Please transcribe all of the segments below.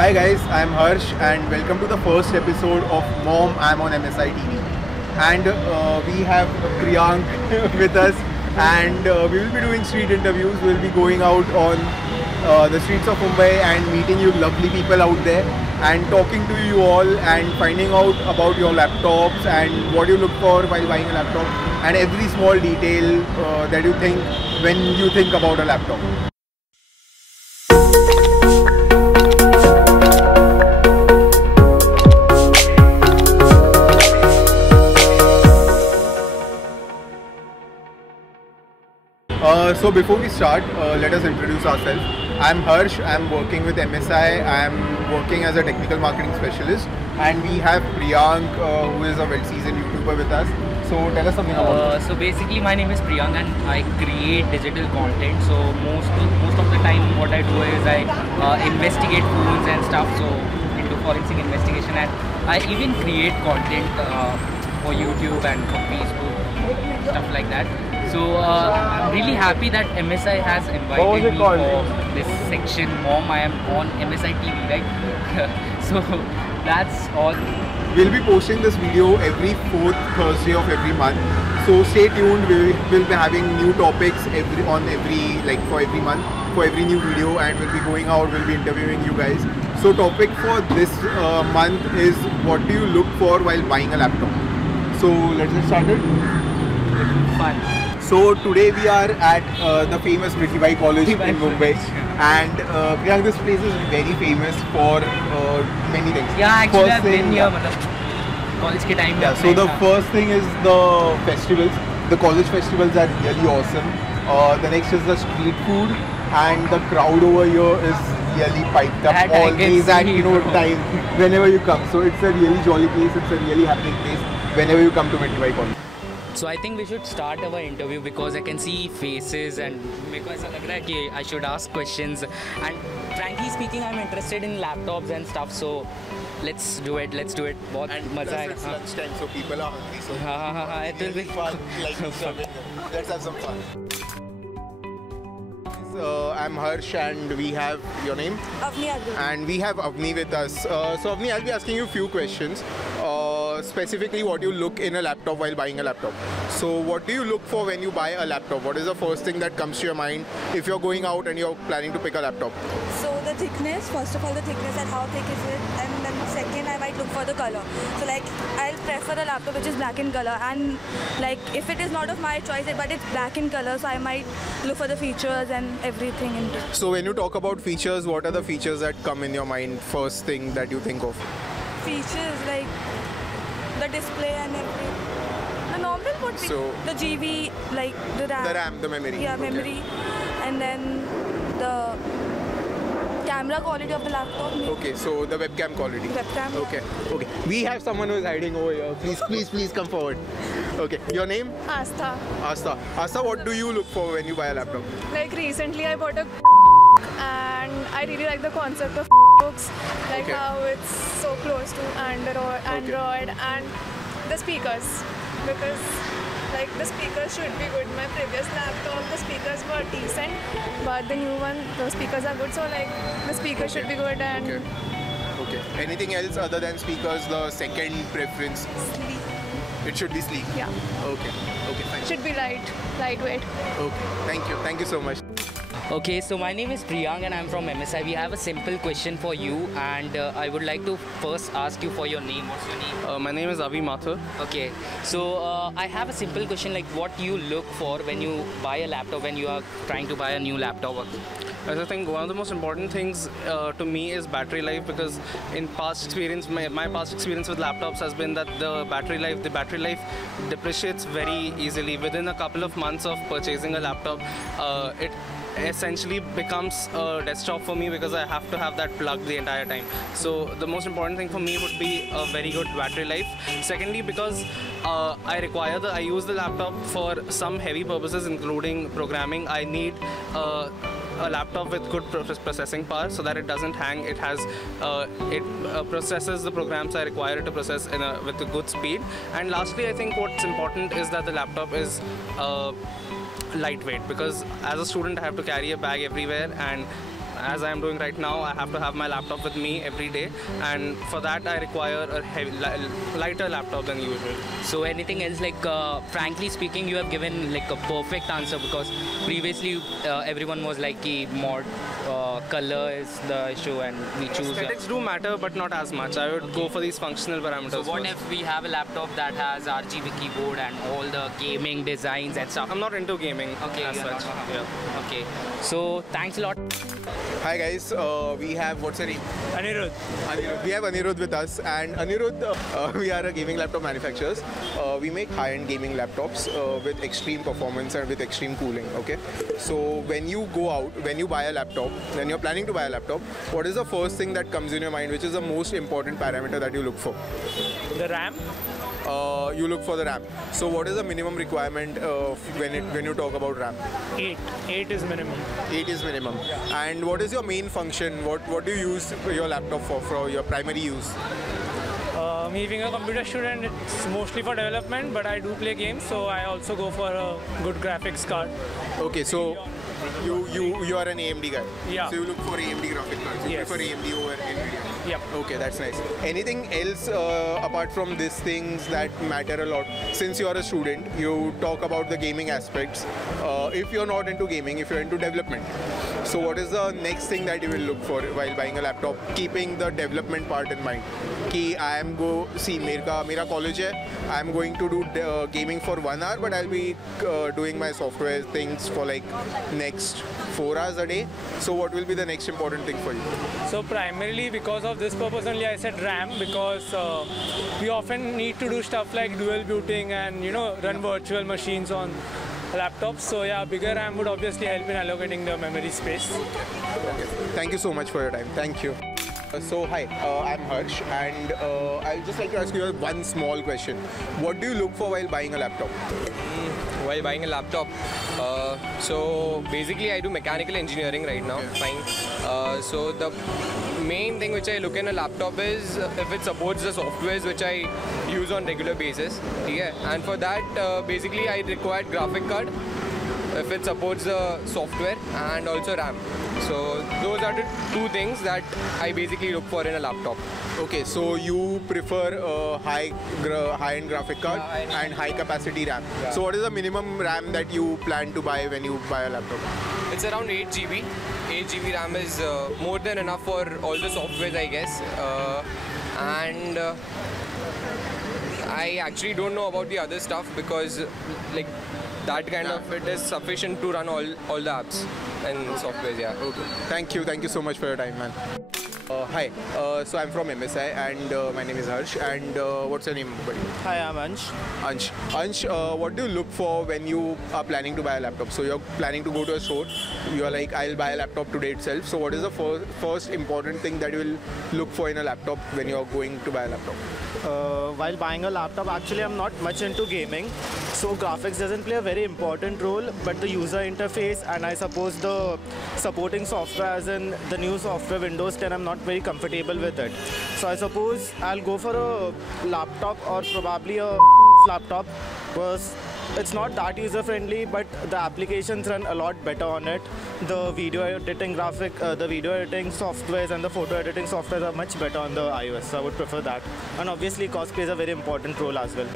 Hi guys, I am Harsh and welcome to the first episode of Mom, I'm on MSI TV. And we have Priyank with us and we will be doing street interviews. We'll be going out on the streets of Mumbai and meeting you lovely people out there and talking to you all and finding out about your laptops and what you look for while buying a laptop and every small detail that you think when you think about a laptop. So before we start, let us introduce ourselves. I'm Harsh, I'm working with MSI, I'm working as a technical marketing specialist, and we have Priyank who is a well-seasoned YouTuber with us. So tell us something about it. So basically my name is Priyank and I create digital content. So most of the time what I do is I investigate phones and stuff, so into forensic investigation, and I even create content for YouTube and for Facebook, stuff like that. So I'm really happy that MSI has invited me for this section. Mom, I am on MSI TV, right? So that's all. We'll be posting this video every 4th Thursday of every month. So stay tuned. We'll be having new topics for every month, for every new video, and we'll be going out. We'll be interviewing you guys. So topic for this month is what do you look for while buying a laptop? So let's get started. Fun. So today we are at the famous Mithibai College in Mumbai, and Priyank, this place is very famous for many things. Yeah, actually I've been here, college ke time. Yeah, so the first thing is the festivals. The college festivals are really awesome. The next is the street food, and the crowd over here is really piped up That always at time whenever you come. So it's a really jolly place. It's a really happening place whenever you come to Mithibai College. So I think we should start our interview because I can see faces and मेरे को ऐसा लग रहा है कि I should ask questions, and frankly speaking I'm interested in laptops and stuff, so let's do it. बहुत मजा आएगा. It's lunchtime, so people are hungry. So it will be fun. Let's have some fun. I'm Harsh and we have your name? Avni Agrawal. And we have Avni with us. So Avni, I'll be asking you a few questions. Specifically what you look in a laptop while buying a laptop. So what do you look for when you buy a laptop? What is the first thing that comes to your mind if you're going out and you're planning to pick a laptop? So the thickness, first of all the thickness and how thick is it, and then second I might look for the color. So like I'll prefer a laptop which is black in color, and like if it is not of my choice but it's black in color, so I might look for the features and everything in it. So when you talk about features, what are the features that come in your mind first thing that you think of? Features like the display and everything. The normal would be the GB, like the RAM. The RAM, the memory. Yeah, memory. And then the camera quality of the laptop. Okay, so the webcam quality. Webcam. Okay. We have someone who is hiding over here. Please come forward. Okay, your name? Astha. Astha, what do you look for when you buy a laptop? Like recently I bought a and I really like the concept of books, like how it's so close to Android and the speakers, because like the speakers should be good. My previous laptop, the speakers were decent, but the new one, the speakers are good, so like the speakers should be good. And okay. Anything else other than speakers, the second preference? Sleek. It should be sleek. Yeah. Okay, fine. Should be lightweight. Okay, thank you so much. Okay, so my name is Priyank and I'm from MSI. We have a simple question for you, and I would like to first ask you for your name. What's your name? My name is Avi Mathur. Okay, so I have a simple question, like what you look for when you buy a laptop, when you are trying to buy a new laptop? As I think one of the most important things to me is battery life, because in past experience, my past experience with laptops has been that the battery life depreciates very easily. Within a couple of months of purchasing a laptop, it essentially becomes a desktop for me because I have to have that plugged the entire time. So the most important thing for me would be a very good battery life. Secondly, because I use the laptop for some heavy purposes including programming, I need a laptop with good processing power so that it doesn't hang. It has it processes the programs I require it to process with a good speed. And lastly, I think what's important is that the laptop is lightweight, because as a student I have to carry a bag everywhere, and as I am doing right now, I have to have my laptop with me every day, and for that I require a lighter laptop than usual. So anything else, like frankly speaking, you have given like a perfect answer, because previously everyone was like mod color is the issue and we choose. Aesthetics do matter, but not as much. I would go for these functional parameters. So what first. if we have a laptop that has RGB keyboard and all the gaming designs and stuff? I'm not into gaming as you're such. not, Yeah. Okay. So thanks a lot. Hi guys, we have, what's your name? Anirudh. Anirudh. We have Anirudh with us, and Anirudh, we are a gaming laptop manufacturers. We make high-end gaming laptops with extreme performance and with extreme cooling. Okay, so when you go out, when you buy a laptop, when you're planning to buy a laptop, what is the first thing that comes in your mind? Which is the most important parameter that you look for? The RAM? You look for the RAM. So what is the minimum requirement when you talk about RAM? 8. 8 is minimum. 8 is minimum. And what is your main function? What do you use your laptop for your primary use? Me being a computer student, it's mostly for development, but I do play games, so I also go for a good graphics card. Okay, so you are an AMD guy. Yeah. So you look for AMD graphic cards. You Yes. prefer AMD over NVIDIA. Yep. Okay, that's nice. Anything else apart from these things that matter a lot? Since you are a student, you talk about the gaming aspects. If you're not into gaming, if you're into development, so what is the next thing that you will look for while buying a laptop, keeping the development part in mind? कि I am मेरा college है, I am going to do gaming for 1 hour, but I'll be doing my software things for like next 4 hours a day. So what will be the next important thing for you? So primarily because of this purpose only I said RAM, because we often need to do stuff like dual booting and run virtual machines on laptops. So yeah, bigger RAM would obviously help in allocating the memory space. Okay. Thank you so much for your time. Thank you. So hi, I'm Harsh, and I'd just like to ask you one small question. What do you look for while buying a laptop? While buying a laptop, so basically I do mechanical engineering right now. Fine. So the main thing which I look in a laptop is if it supports the softwares which I use on regular basis. Yeah. And for that, basically I require graphic card if it supports the software, and also RAM. So those are the two things that I basically look for in a laptop. Okay, so you prefer high-end graphic card and high-capacity RAM. Yeah. So what is the minimum RAM that you plan to buy when you buy a laptop? It's around 8 GB. 8 GB RAM is more than enough for all the softwares, I guess. And I actually don't know about the other stuff, because like that kind of it is sufficient to run all the apps and softwares. Yeah. Okay. Thank you so much for your time, man. Hi, so I'm from MSI, and my name is Harsh, and what's your name, buddy? Hi, I'm Ansh. Ansh, what do you look for when you are planning to buy a laptop? So you're planning to go to a store, you are like, I'll buy a laptop today itself. So what is the first important thing that you will look for in a laptop when you're going to buy a laptop? While buying a laptop, actually I'm not much into gaming, so graphics doesn't play a very important role, but the user interface and I suppose the supporting software, as in the new software Windows 10, I'm not very comfortable with it. So I suppose I'll go for a laptop, or probably a laptop, because it's not that user friendly, but the applications run a lot better on it. The video editing the video editing softwares and the photo editing softwares are much better on the iOS, so I would prefer that. And obviously cost plays a very important role as well.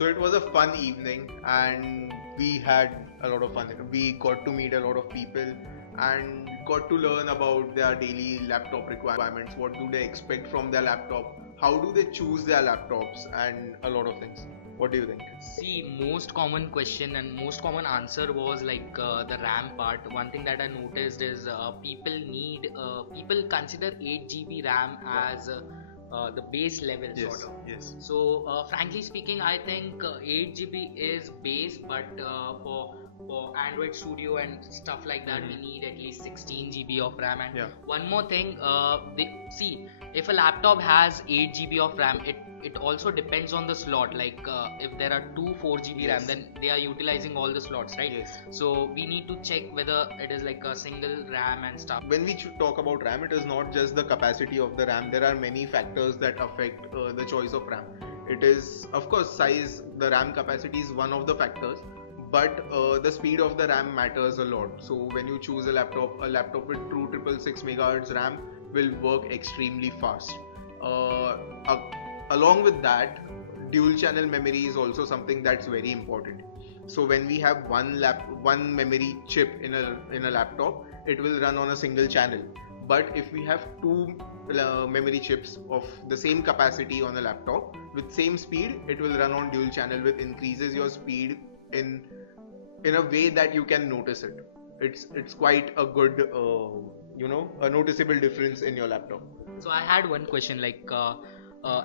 So it was a fun evening, and we had a lot of fun. We got to meet a lot of people and got to learn about their daily laptop requirements. What do they expect from their laptop? How do they choose their laptops, and a lot of things. What do you think? See, most common question and most common answer was like the RAM part. One thing that I noticed is people consider 8 GB RAM as the base level, Yes, sort of. yes. So frankly speaking, I think 8 GB is base, but for Android Studio and stuff like that, we need at least 16 GB of RAM. And one more thing, see, if a laptop has 8 GB of RAM, it also depends on the slot. Like if there are two 4 GB RAM, then they are utilizing all the slots, right? Yes. So we need to check whether it is like a single RAM and stuff. When we talk about RAM, it is not just the capacity of the RAM. There are many factors that affect the choice of RAM. It is, of course, size. The RAM capacity is one of the factors, but the speed of the RAM matters a lot. So when you choose a laptop with true 666 MHz RAM will work extremely fast. Along with that, dual channel memory is also something that's very important. So when we have one memory chip in a laptop, it will run on a single channel. But if we have two memory chips of the same capacity on a laptop with same speed, it will run on dual channel, which increases your speed in a way that you can notice it. It's quite a good a noticeable difference in your laptop. So I had one question, like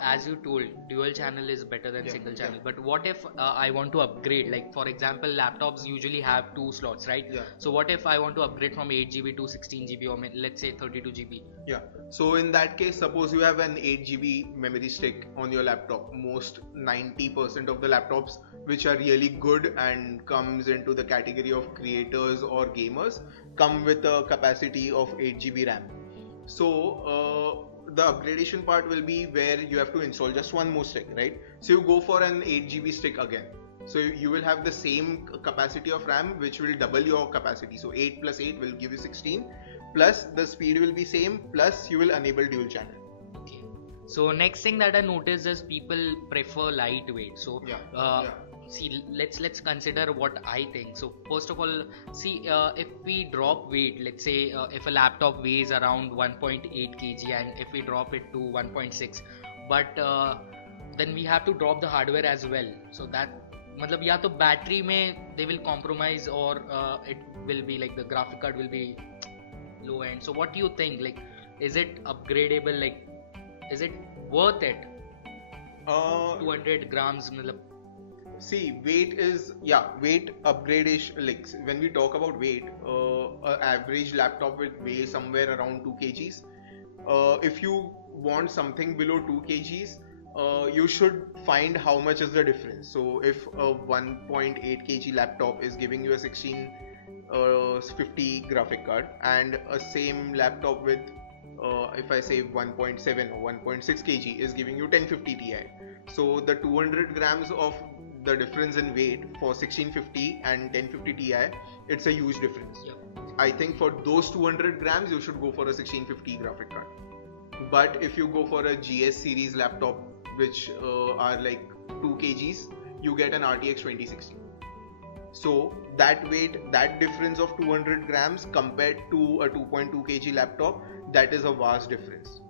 as you told, dual channel is better than single channel. But what if I want to upgrade? Like for example, laptops usually have two slots, right? Yeah. So what if I want to upgrade from 8 GB to 16 GB, or let's say 32 GB? Yeah. So in that case, suppose you have an 8 GB memory stick on your laptop. Most 90% of the laptops which are really good and comes into the category of creators or gamers come with a capacity of 8 GB RAM. So the upgradation part will be where you have to install just one more stick, right? So you go for an 8 GB stick again. So you will have the same capacity of RAM, which will double your capacity. So 8 plus 8 will give you 16, plus the speed will be same, plus you will enable dual channel. Okay. So next thing that I noticed is people prefer lightweight. So see, let's consider what I think. So first of all, see, if we drop weight, let's say if a laptop weighs around 1.8 kg and if we drop it to 1.6, but then we have to drop the hardware as well. So that मतलब या तो battery में they will compromise, or it will be like the graphic card will be low end. So what do you think? Like, is it upgradable? Like, is it worth it? 200 grams मतलब. See, weight upgrade is like, when we talk about weight, an average laptop will weigh somewhere around 2 kgs. If you want something below 2 kgs, you should find how much is the difference. So if a 1.8 kg laptop is giving you a 1650 graphic card, and a same laptop with if I say 1.7 or 1.6 kg is giving you 1050 Ti. So the 200 grams of the difference in weight for 1650 and 1050 Ti, it's a huge difference. I think for those 200 grams you should go for a 1650 graphic card. But if you go for a GS series laptop, which are like 2 kgs, you get an RTX 2060. So that weight, that difference of 200 grams compared to a 2.2 kg laptop, that is a vast difference.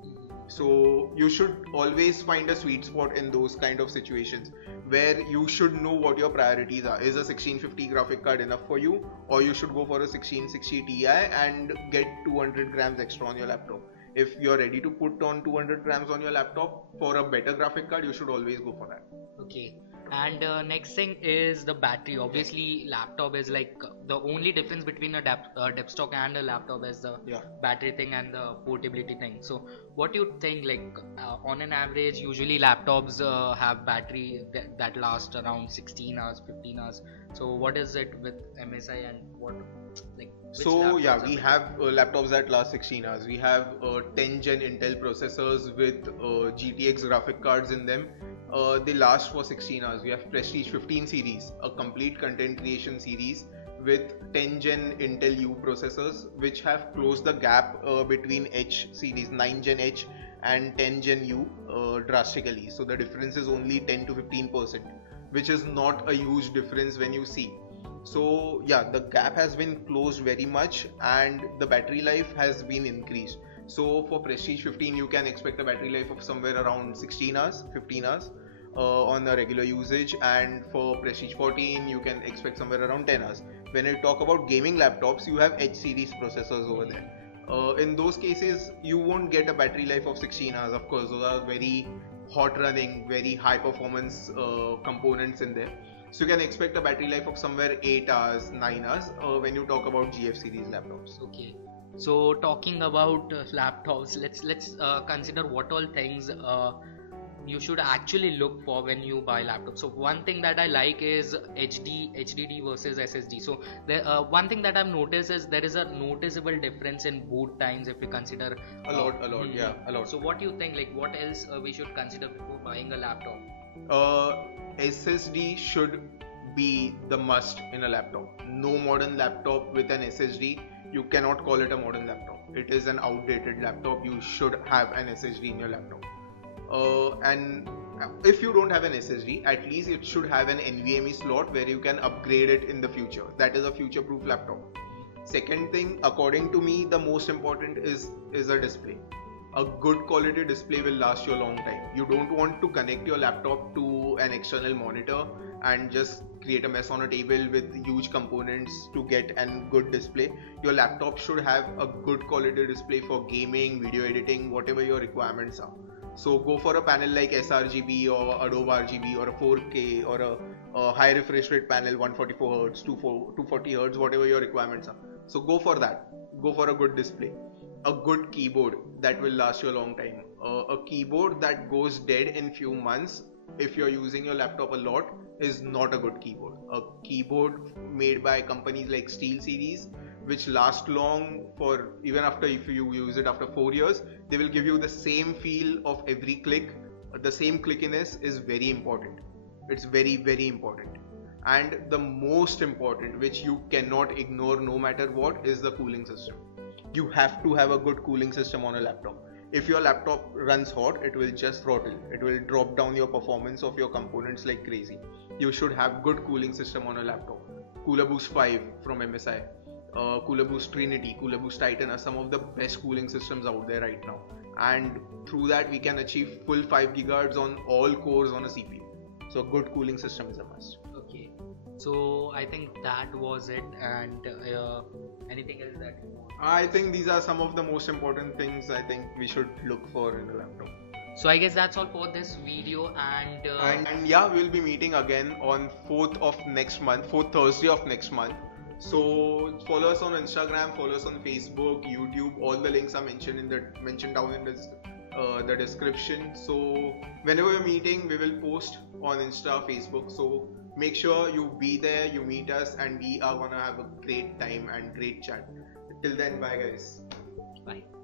So you should always find a sweet spot in those kind of situations where you should know what your priorities are. Is a 1650 graphic card enough for you, or you should go for a 1660 Ti and get 200 grams extra on your laptop? If you're ready to put on 200 grams on your laptop for a better graphic card, you should always go for that. Okay. And next thing is the battery. Obviously, laptop is like the only difference between a desktop and a laptop is the battery thing and the portability thing. So what do you think, like on an average, usually laptops have battery that last around 16 hours, 15 hours. So what is it with MSI, and what like? So yeah, we have laptops that last 16 hours. We have 10 gen Intel processors with GTX graphic cards in them. They last for 16 hours. We have Prestige 15 series, a complete content creation series with 10 gen Intel U processors, which have closed the gap between H series, 9 gen H and 10 gen U drastically. So the difference is only 10 to 15%, which is not a huge difference when you see. So yeah, the gap has been closed very much and the battery life has been increased. So for Prestige 15 you can expect a battery life of somewhere around 16 hours, 15 hours on a regular usage, and for Prestige 14 you can expect somewhere around 10 hours. When you talk about gaming laptops, you have H series processors over there. In those cases you won't get a battery life of 16 hours. Of course, those are very hot running, very high performance components in there. So you can expect a battery life of somewhere 8 hours, 9 hours when you talk about GF series laptops. Okay. So talking about laptops, let's consider what all things you should actually look for when you buy laptop. So one thing that I like is HDD versus SSD. So one thing that I've noticed is there is a noticeable difference in boot times if we consider a lot. So what do you think, like what else we should consider before buying a laptop? SSD should be the must in a laptop. No modern laptop with an SSD, you cannot call it a modern laptop. It is an outdated laptop. You should have an SSD in your laptop. And if you don't have an SSD, at least it should have an NVMe slot where you can upgrade it in the future. That is a future-proof laptop. Second thing, according to me, the most important is a display. A good quality display will last you a long time. You don't want to connect your laptop to an external monitor and just create a mess on a table with huge components to get a good display. Your laptop should have a good quality display for gaming, video editing, whatever your requirements are. So go for a panel like sRGB or Adobe RGB or a 4K or a high refresh rate panel, 144Hz, 240Hz, whatever your requirements are. So go for that. Go for a good display. A good keyboard that will last you a long time. A keyboard that goes dead in few months if you're using your laptop a lot is not a good keyboard. A keyboard made by companies like SteelSeries, which last long for even after, if you use it after 4 years, they will give you the same feel of every click. The same clickiness is very important. It's very, very important. And the most important, which you cannot ignore no matter what, is the cooling system. You have to have a good cooling system on a laptop. If your laptop runs hot, it will just throttle. It will drop down your performance of your components like crazy. You should have good cooling system on a laptop. Cooler Boost 5 from MSI, Cooler Boost Trinity, Cooler Boost Titan are some of the best cooling systems out there right now. And through that we can achieve full 5 GHz on all cores on a CPU. So a good cooling system is a must. Okay. So I think that was it. And anything else that you want? I think these are some of the most important things I think we should look for in a laptop. So I guess that's all for this video, and yeah, we'll be meeting again on 4th Thursday of next month. So follow us on Instagram, follow us on Facebook, YouTube. All the links are mentioned down in the description. So whenever we're meeting, we will post on Insta, Facebook. So make sure you be there, you meet us, and we are gonna have a great time and great chat. Till then, bye guys. bye.